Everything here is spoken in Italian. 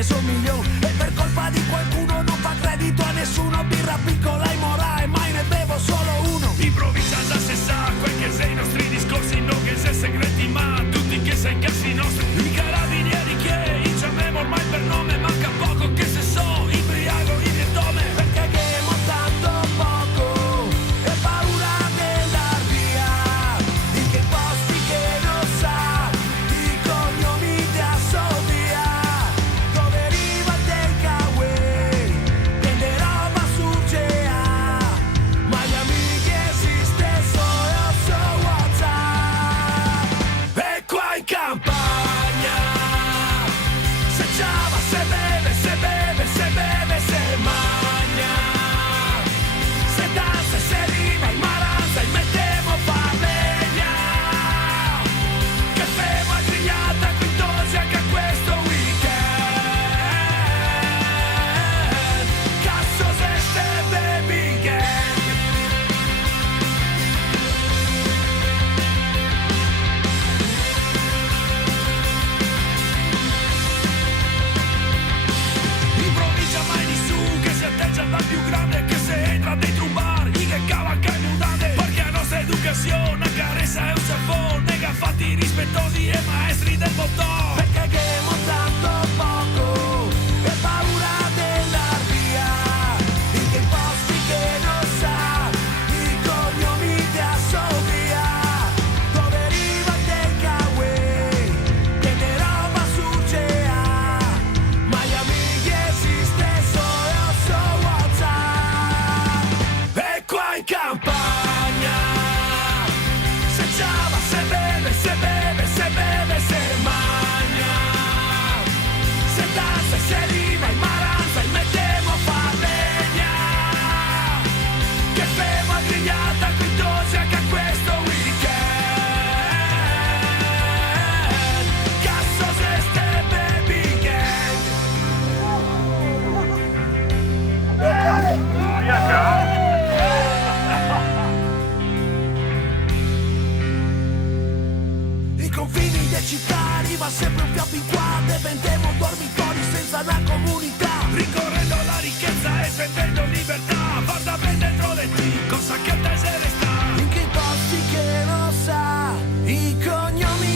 preso 1 milione e per colpa di qualcuno non fa credito a nessuno. Birra piccola e morale, mai ne bevo solo uno. In provincia già si sa quel che sei i nostri discorsi, non che sei segreti ma tutti che sei in casi nostri. I carabinieri che inciamemo ormai per nome, manca poco che se so imbriago in dietome. Perché chemo tanto poco e paura dell'ar via, di che posti che non sa, i cognomi di Assovia, dove arriva il takeaway, prende roba surgea, Miami che esiste solo su WhatsApp. E qua in campagna se ciava, se beve, se beve, se beve, se magna, se danza, se rima, in maranza, in mettiamo farlegna, che femo a grigliata, quintosi anche a questo weekend, cazzo se ste baby gang. In provincia mai nessuno che si atteggia da più grande, che se entra dentro un bar y che cavalca in mutande, perché la nostra educazione una carezza è un ceffone, nega fatti rispettosi e maestri del bottone. Perché chemo tanto poco e paura dell'ar via, di che posti che non sa, i cognomi di Assovia, dove arriva il takeaway, prende roba surgea, Miami che esiste solo su WhatsApp. E qua in campagna se ciava, se beve, se beve, se beve, se magna, se danza e se rima, in maranza, in mettiamo farlegna, che femo a grigliata, quintosi anche a questo weekend, cazzo se ste baby gang. I confini di città arriva sempre un fiato in quadre, vendevo dormitori senza una comunità, Rincorrendo la ricchezza e svendendo libertà, guarda ben dentro di te, cosa che a te se resta. in che posti che non sa, i cognomi